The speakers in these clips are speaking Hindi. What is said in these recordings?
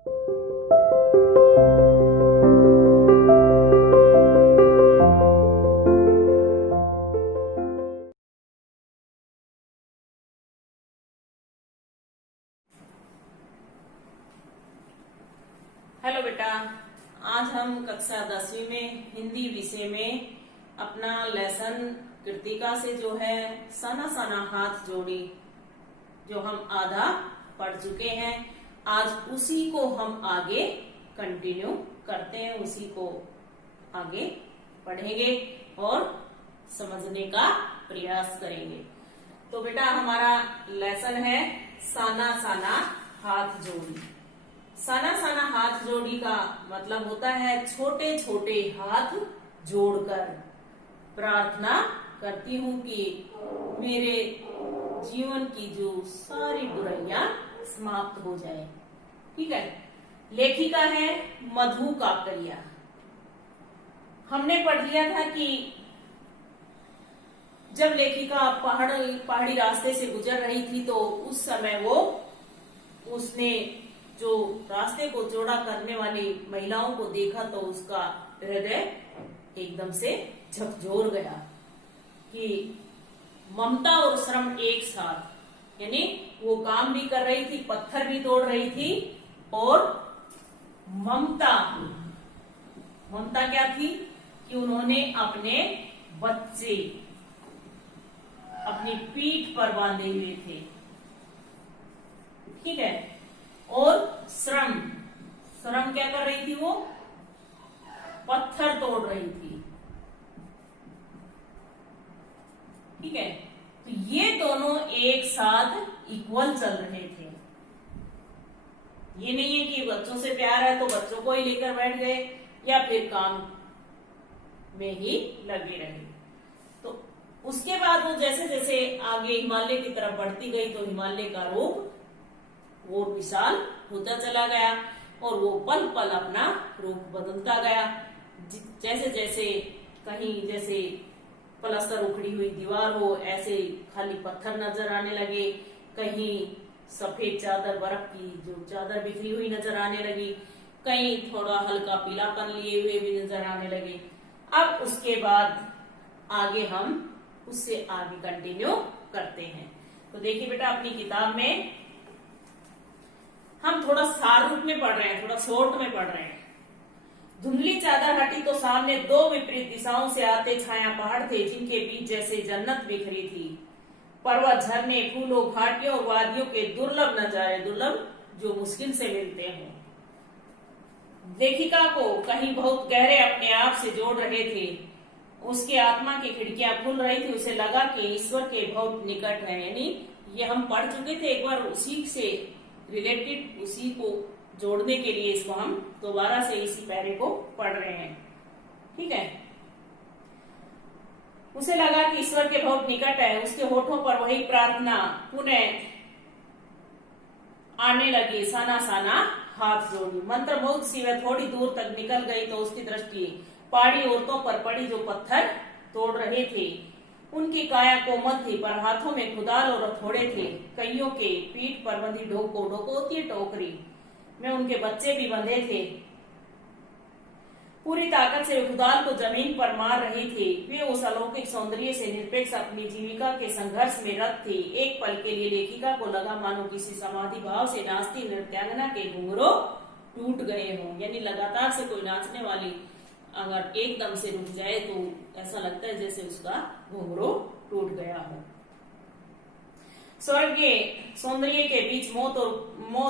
हेलो बेटा, आज हम कक्षा 10वीं में हिंदी विषय में अपना लेसन कृतिका से जो है सना सना हाथ जोड़ी जो हम आधा पढ़ चुके हैं, आज उसी को हम आगे कंटिन्यू करते हैं, उसी को आगे पढ़ेंगे और समझने का प्रयास करेंगे। तो बेटा हमारा लेसन है साना साना हाथ जोड़ी। साना साना हाथ जोड़ी का मतलब होता है छोटे छोटे हाथ जोड़कर प्रार्थना करती हूँ कि मेरे जीवन की जो सारी बुराइयां समाप्त हो जाए। ठीक है। लेखिका है मधु काकरिया। हमने पढ़ लिया था कि जब लेखिका पहाड़ी रास्ते से गुजर रही थी तो उस समय उसने जो रास्ते को चौड़ा करने वाली महिलाओं को देखा तो उसका हृदय एकदम से झकझोर गया कि ममता और श्रम एक साथ, यानी वो काम भी कर रही थी, पत्थर भी तोड़ रही थी और ममता क्या थी कि उन्होंने अपने बच्चे अपनी पीठ पर बांधे हुए थे। ठीक है। और श्रम क्या कर रही थी? वो पत्थर तोड़ रही थी। ठीक है। तो ये दोनों एक साथ इक्वल चल रहे थे। ये नहीं है कि बच्चों से प्यार है तो बच्चों को ही लेकर बैठ गए या फिर काम में ही लगे रहे। तो उसके बाद वो जैसे जैसे आगे हिमालय की तरफ बढ़ती गई तो हिमालय का रूप वो विशाल होता चला गया और वो पल पल अपना रूप बदलता गया। जैसे जैसे कहीं जैसे पलस्तर उखड़ी हुई दीवार हो, ऐसे खाली पत्थर नजर आने लगे, कहीं सफेद चादर, बर्फ की जो चादर बिखरी हुई नजर आने लगी, कहीं थोड़ा हल्का पीलापन लिए हुए भी नजर आने लगे। अब उसके बाद आगे हम उससे आगे कंटिन्यू करते हैं। तो देखिए बेटा अपनी किताब में हम थोड़ा सार रूप में पढ़ रहे हैं, थोड़ा शॉर्ट में पढ़ रहे हैं। धुंधली चादर हटी तो सामने दो विपरीत दिशाओं से आते छाया पहाड़ थे जिनके बीच जैसे जन्नत बिखरी थी। पर्वत, झरने, फूलों, घाटियों और वादियों के दुर्लभ नजारे, दुर्लभ जो मुश्किल से मिलते हों, लेखिका को कहीं बहुत गहरे अपने आप से जोड़ रहे थे। उसकी आत्मा की खिड़कियां खुल रही थी। उसे लगा कि ईश्वर के बहुत निकट है। यानी ये हम पढ़ चुके थे एक बार, उसी से रिलेटेड, उसी को जोड़ने के लिए इसको हम दोबारा से इसी पैरे को पढ़ रहे हैं। ठीक है। उसे लगा कि ईश्वर के बहुत निकट है। उसके होठों पर वही प्रार्थना पुनः आने लगी, साना साना हाथ जोड़ी। मंत्रमुग्ध सी वह थोड़ी दूर तक निकल गई तो उसकी दृष्टि पहाड़ी औरतों पर पड़ी जो पत्थर तोड़ रहे थे। उनकी काया कोमल थी पर हाथों में कुदाल और हथौड़े थे। कईयों के पीठ पर बंधी डोको होती है टोकरी में उनके बच्चे भी बंधे थे। पूरी ताकत से वे कुदाल को जमीन पर मार रही थी। वे उस अलौकिक सौंदर्य से निरपेक्ष अपनी जीविका के संघर्ष में रत थी। एक पल के लिए लेखिका को लगा मानो किसी समाधि भाव से नाचती नृत्यांगना के घुंघरू टूट गए हों। यानी लगातार से कोई नाचने वाली अगर एकदम से रुक जाए तो ऐसा लगता है जैसे उसका घुंघरू टूट गया हो। स्वर्गीय सौंदर्य के बीच मौत,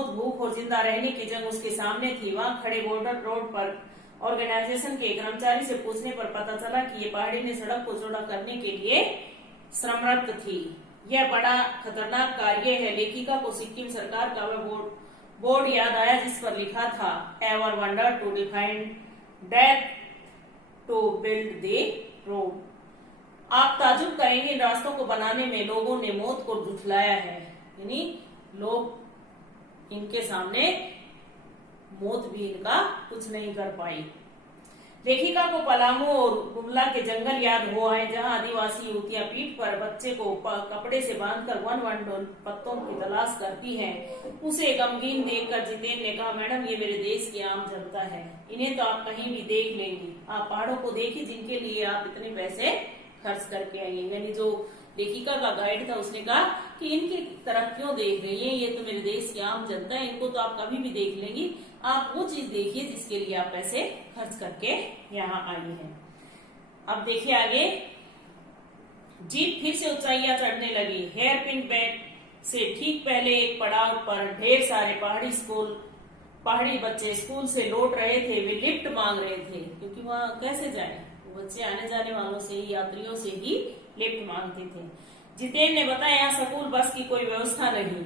भूख और जिंदा रहने की जंग उसके सामने थी। वहां खड़े बॉर्डर रोड पर ऑर्गेनाइजेशन के कर्मचारी से पूछने पर पता चला कि ये पहाड़ी ने सड़क को चौड़ा करने के लिए श्रमरत थी। यह बड़ा खतरनाक कार्य है। लेखिका को सिक्किम सरकार का वह बोर्ड याद आया जिस पर लिखा था, ever wonder to define death to build the road. आप ताजुब करेंगे इन रास्तों को बनाने में लोगों ने मौत को झुठलाया है। यानी लोग इनके सामने मौत भी इनका कुछ नहीं कर पाई। लेखिका को पलामू और गुमला के जंगल याद हो आए, जहां आदिवासी युवतियां पीठ पर बच्चे को कपड़े से बांधकर वन वन पत्तों की तलाश करती हैं। उसे गमगीन देखकर जितेन ने कहा, मैडम ये मेरे देश की आम जनता है, इन्हें तो आप कहीं भी देख लेंगी। आप पहाड़ों को देखिए जिनके लिए आप इतने पैसे खर्च करके आई हैं। यानी जो लेखिका का गाइड था उसने कहा कि इनकी तरफ क्यों देख रही है, ये तो मेरे देश की आम जनता है, इनको तो आप कभी भी देख लेंगी। आप वो चीज देखिए जिसके लिए आप पैसे खर्च करके यहाँ आई हैं। अब देखिए आगे, जीप फिर से ऊंचाइयां चढ़ने लगी। हेयर पिन बेड से ठीक पहले एक पड़ाव पर ढेर सारे पहाड़ी बच्चे स्कूल से लौट रहे थे। वे लिफ्ट मांग रहे थे, क्योंकि वहां कैसे जाए, वो बच्चे आने जाने वालों से ही, यात्रियों से ही लिफ्ट मांगते थे। जितेन ने बताया, यहाँ स्कूल बस की कोई व्यवस्था नहीं,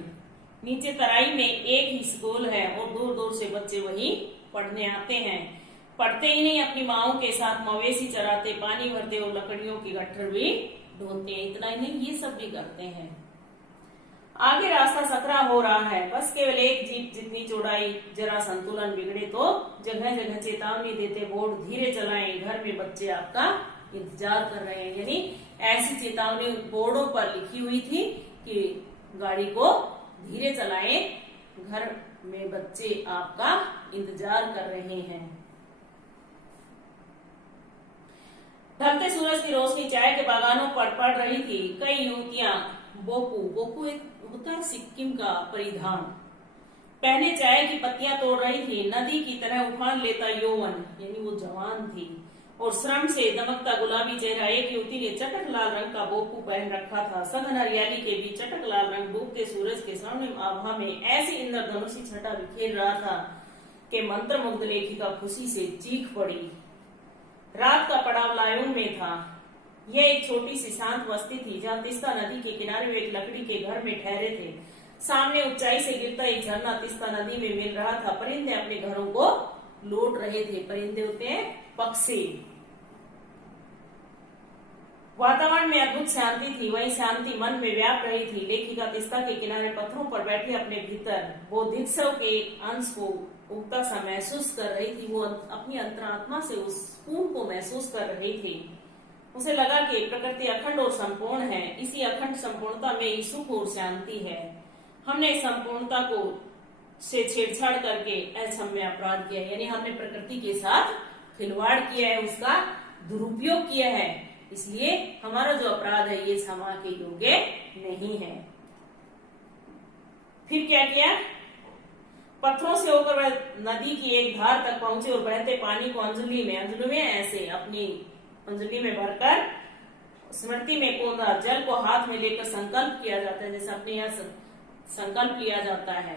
नीचे तराई में एक ही स्कूल है और दूर दूर से बच्चे वहीं पढ़ने आते हैं। पढ़ते ही नहीं, अपनी माओ के साथ मवेशी चराते, पानी भरते और लकड़ियों की गट्ठर भी ढोते हैं। इतना ही नहीं, ये सब भी करते हैं। आगे रास्ता सकरा हो रहा है, बस केवल एक जीप जितनी चौड़ाई, जरा संतुलन बिगड़े तो जगह जगह चेतावनी देते बोर्ड, धीरे चलाएं, घर में बच्चे आपका इंतजार कर रहे हैं। यानी ऐसी चेतावनी बोर्डों पर लिखी हुई थी कि गाड़ी को धीरे चलाएं, घर में बच्चे आपका इंतजार कर रहे हैं। ढलते सूरज की रोशनी चाय के बागानों पर पड़ रही थी। कई युवतियां बोकू एक होता है सिक्किम का परिधान पहने चाय की पत्तियां तोड़ रही थी। नदी की तरह उफान लेता यौवन, यानी वो जवान थी, और श्रम से दमकता गुलाबी चेहरा। एक युवती ने चटक लाल रंग का बोकू पहन रखा था। सघन हरियाली के बीच चटक लाल रंग डूबते सूरज के सामने आभा में ऐसी इंद्रधनुषी छटा बिखेर रहा था कि मंत्रमुग्ध लेखिका खुशी से चीख पड़ी। रात का पड़ाव लायून में था। यह एक छोटी सी शांत बस्ती थी, जहाँ तिस्ता नदी के किनारे वे एक लकड़ी के घर में ठहरे थे। सामने ऊंचाई से गिरता एक झरना तिस्ता नदी में मिल रहा था। परिंदे अपने घरों को लौट रहे थे। परिंदे होते हैं पक्षी। वातावरण में अद्भुत शांति थी, वही शांति मन में व्याप रही थी। लेखिका तिस्ता के किनारे पत्थरों पर बैठी अपने भीतर बोधित्सव के अंश को उगता सा महसूस कर रही थी। वो अपनी अंतरात्मा से उस पूर्ण को महसूस कर रही थी। उसे लगा कि प्रकृति अखंड और संपूर्ण है। इसी अखंड संपूर्णता में ही सुख और शांति है। हमने इस संपूर्णता को से छेड़छाड़ करके अक्षम्य अपराध किया, यानी हमने प्रकृति के साथ खिलवाड़ किया है, उसका दुरुपयोग किया है, इसलिए हमारा जो अपराध है ये क्षमा के योग्य नहीं है। फिर क्या किया, पत्थरों से होकर वह नदी की एक धार तक पहुंचे और बहते पानी को अंजलि में ऐसे अपनी अंजलि में भरकर स्मृति में कोंदा। जल को हाथ में लेकर संकल्प किया जाता है, जैसे अपने यहाँ संकल्प लिया जाता है।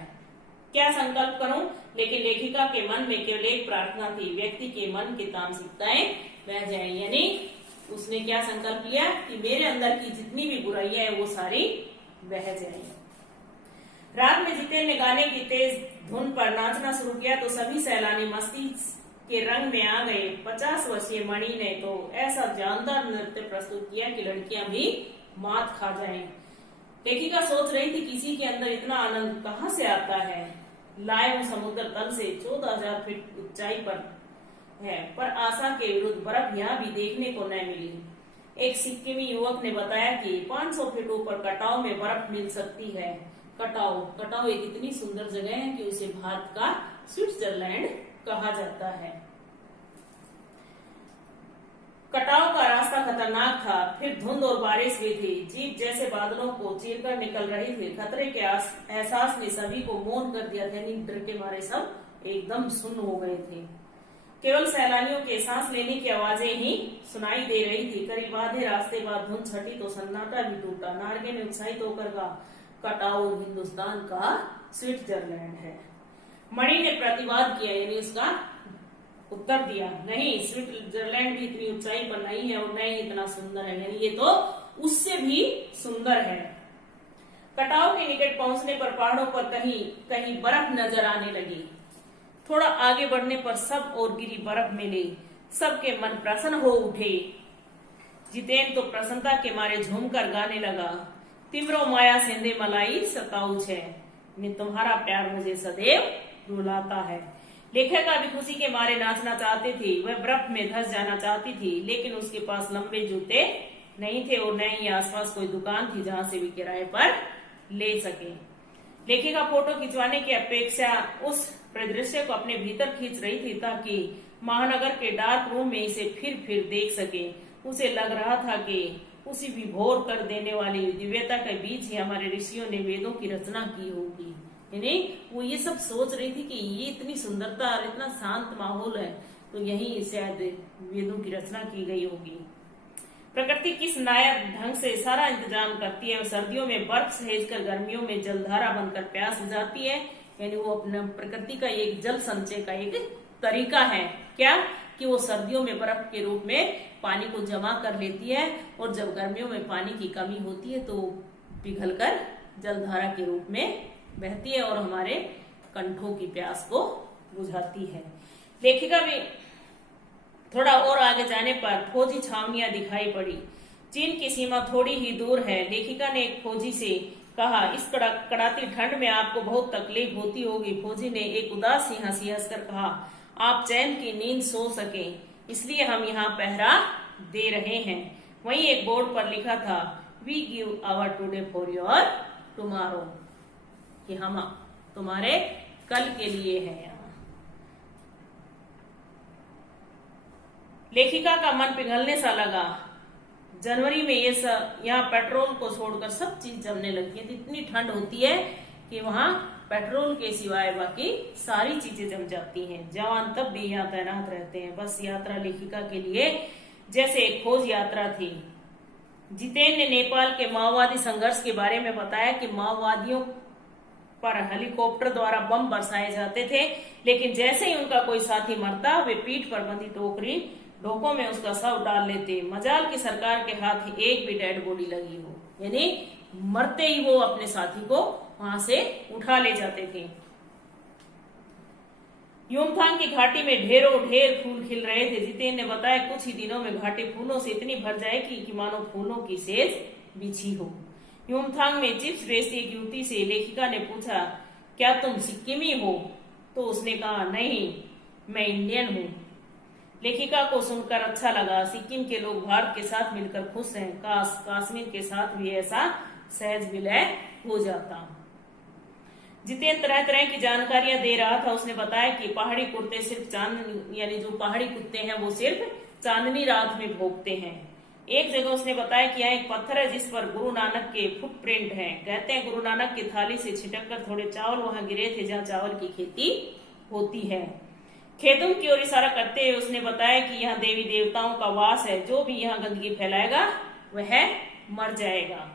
क्या संकल्प करूं? लेकिन लेखिका के मन में केवल एक प्रार्थना थी, व्यक्ति के मन की तामसिकताएं बह जाएं। यानी उसने क्या संकल्प लिया कि मेरे अंदर की जितनी भी बुराइयां है वो सारी बह जाएं। रात में जितेन ने गाने की तेज धुन पर नाचना शुरू किया तो सभी सैलानी मस्ती के रंग में आ गए। 50 वर्षीय मणि ने तो ऐसा जानदार नृत्य प्रस्तुत किया कि लड़कियां भी मात खा जाएं। लेखिका सोच रही थी किसी के अंदर इतना आनंद कहां से आता है। लायू समुद्र तल से 14,000 फीट ऊंचाई पर है, पर आशा के विरुद्ध बर्फ यहाँ भी देखने को न मिली। एक सिक्किमी युवक ने बताया कि 500 फीट ऊपर कटाव में बर्फ मिल सकती है। कटाव एक इतनी सुंदर जगह है कि उसे भारत का स्विट्जरलैंड कहा जाता है। कटाव का रास्ता खतरनाक था, फिर धुंध और बारिश भी थी। जीप जैसे बादलों को चीरकर निकल रही थी। खतरे के एहसास ने सभी को मौन कर दिया था। डर के मारे सब एकदम सुन्न हो गए थे। केवल सैलानियों के सांस लेने की आवाजें ही सुनाई दे रही थी। करीब आधे रास्ते बाद धुंध छटी तो सन्नाटा भी टूटा। नार्गे ने उत्साहित होकर कहा, कटाव हिंदुस्तान का स्विट्जरलैंड है। मणि ने प्रतिवाद किया, यानी उसका उत्तर दिया, नहीं, स्विट्जरलैंड भी इतनी ऊंचाई पर नहीं है और न ही इतना सुंदर है, यानी ये तो उससे भी सुंदर है। कटाव के निकट पहुंचने पर पहाड़ों पर कहीं कहीं बर्फ नजर आने लगी। थोड़ा आगे बढ़ने पर सब और गिरी बर्फ मिली। सबके मन प्रसन्न हो उठे। जितेन तो प्रसन्नता के मारे झूमकर गाने लगा, तिमरो माया सेंधे मलाई सताऊ छे, तुम्हारा प्यार मुझे सदैव रुलाता है। लेखिका भी खुशी के मारे नाचना चाहती थी। वह बर्फ में धंस जाना चाहती थी, लेकिन उसके पास लंबे जूते नहीं थे और न ही आसपास कोई दुकान थी जहां से भी किराए पर ले सके। लेखिका फोटो खिंचवाने की अपेक्षा उस परिदृश्य को अपने भीतर खींच रही थी ताकि महानगर के डार्क रूम में इसे फिर देख सके। उसे लग रहा था कि उसी विभोर कर देने वाली दिव्यता के बीच ही हमारे ऋषियों ने वेदों की रचना की होगी। यानी वो ये सब सोच रही थी कि ये इतनी सुंदरता और इतना शांत माहौल है, तो यही शायद वेदों की रचना की गई होगी। प्रकृति किस नायक ढंग से सारा इंतजाम करती है। सर्दियों में बर्फ सहेजकर गर्मियों में जलधारा बनकर प्यास बुझाती है। यानी वो अपने प्रकृति का एक जल संचय का एक तरीका है, क्या कि वो सर्दियों में बर्फ के रूप में पानी को जमा कर लेती है और जब गर्मियों में पानी की कमी होती है तो पिघलकर जलधारा के रूप में बहती है और हमारे कंठों की प्यास को बुझाती है। लेखिका भी थोड़ा और आगे जाने पर फौजी छावनियां दिखाई पड़ी। चीन की सीमा थोड़ी ही दूर है। लेखिका ने एक फौजी से कहा, इस कड़ाती ठंड में आपको बहुत तकलीफ होती होगी। फौजी ने एक उदास सी हंसी हंसकर कहा, आप चैन की नींद सो सके इसलिए हम यहाँ पहरा दे रहे हैं। वहीं एक बोर्ड पर लिखा था, we give our today for your tomorrow, कि हम तुम्हारे कल के लिए है। लेखिका का मन पिघलने सा लगा। जनवरी में ये सब यहाँ पेट्रोल को छोड़कर सब चीज जमने लगती है। इतनी ठंड होती है कि वहां पेट्रोल के सिवाय बाकी सारी चीजें जम जाती हैं। जवान तब भी यहाँ तैनात रहते हैं। बस यात्रा लेखिका के लिए जैसे एक खोज यात्रा थी। जितेन ने नेपाल के माओवादी संघर्ष के बारे में बताया कि माओवादियों पर हेलीकॉप्टर द्वारा बम बरसाए जाते थे, लेकिन जैसे ही उनका कोई साथी मरता वे पीठ पर बंधी टोकरी ढोकों में उसका शव डाल लेते। मजाल की सरकार के हाथ एक भी डेड बॉडी लगी हो, यानी मरते ही वो अपने साथी को वहां से उठा ले जाते थे। युमथांग की घाटी में ढेरों ढेर फूल खिल रहे थे। जितेन ने बताया, कुछ ही दिनों में घाटी फूलों से इतनी भर जाएगी कि मानो फूलों की सेज बिछी हो। युमथांग में चिप्स बेचती एक युवती से लेखिका ने पूछा, क्या तुम सिक्किमी हो? तो उसने कहा, नहीं, मैं इंडियन हूँ। लेखिका को सुनकर अच्छा लगा। सिक्किम के लोग भारत के साथ मिलकर खुश हैं। काश कश्मीर के साथ भी ऐसा सहज विलय हो जाता। जितेन तरह तरह की जानकारियां दे रहा था। उसने बताया कि पहाड़ी कुत्ते सिर्फ चांदनी, यानी जो पहाड़ी कुत्ते हैं वो सिर्फ चांदनी रात में भौंकते हैं। एक जगह उसने बताया कि यहाँ एक पत्थर है जिस पर गुरु नानक के फुटप्रिंट हैं। कहते हैं गुरु नानक की थाली से छिटक कर थोड़े चावल वहां गिरे थे जहाँ चावल की खेती होती है। खेतों की ओर इशारा करते हुए उसने बताया कि यहाँ देवी देवताओं का वास है। जो भी यहाँ गंदगी फैलाएगा वह मर जाएगा।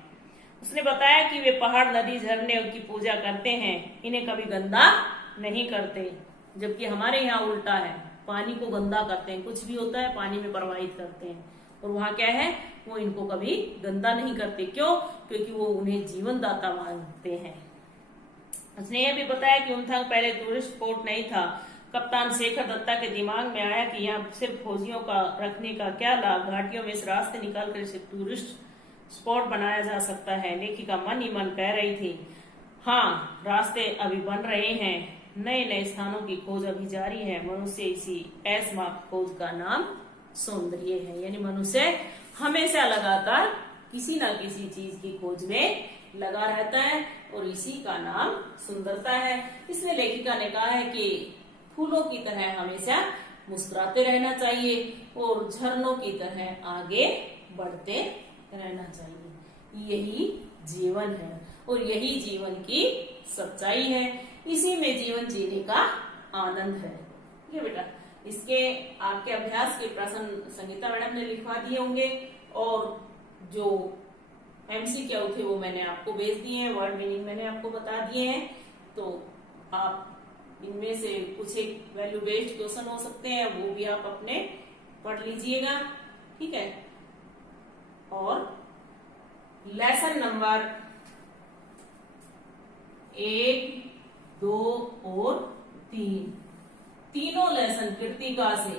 उसने बताया कि वे पहाड़, नदी, झरने की पूजा करते हैं, इन्हें कभी गंदा नहीं करते, जबकि हमारे यहाँ उल्टा है, पानी को गंदा करते हैं। कुछ भी होता है पानी में प्रवाहित करते हैं, और वहाँ क्या है, वो इनको कभी गंदा नहीं करते। क्यों? क्योंकि वो उन्हें जीवन दाता मानते हैं। उसने यह भी बताया कि युमथांग पहले टूरिस्ट स्पॉट नहीं था। कप्तान शेखर दत्ता के दिमाग में आया कि यहाँ सिर्फ फौजियों का रखने का क्या लाभ, घाटियों में इस रास्ते निकालकर इसे टूरिस्ट स्पॉट बनाया जा सकता है। लेखिका मन ही मन कह रही थी, हाँ, रास्ते अभी बन रहे हैं, नए नए स्थानों की खोज अभी जारी है। मनुष्य इसी ऐसमाप खोज का नाम सौंदर्य है। यानी मनुष्य हमेशा लगातार किसी ना किसी चीज की खोज में लगा रहता है और इसी का नाम सुंदरता है। इसमें लेखिका ने कहा है कि फूलों की तरह हमेशा मुस्कुराते रहना चाहिए और झरनों की तरह आगे बढ़ते रहना चाहिए। यही जीवन है और यही जीवन की सच्चाई है। इसी में जीवन जीने का आनंद है। ठीक है बेटा, इसके आपके अभ्यास के प्रश्न संगीता मैडम ने लिखवा दिए होंगे और जो MCQ थे वो मैंने आपको भेज दिए हैं, वर्ड मीनिंग मैंने आपको बता दिए हैं। तो आप इनमें से कुछ एक वैल्यू बेस्ड क्वेश्चन हो सकते हैं, वो भी आप अपने पढ़ लीजिएगा। ठीक है, और लेसन नंबर 1, 2 और 3, तीनों लेसन कृतिका से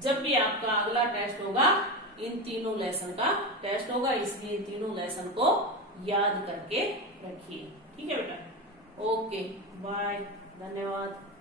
जब भी आपका अगला टेस्ट होगा इन तीनों लेसन का टेस्ट होगा, इसलिए इन तीनों लेसन को याद करके रखिए। ठीक है बेटा। ओके, बाय, धन्यवाद।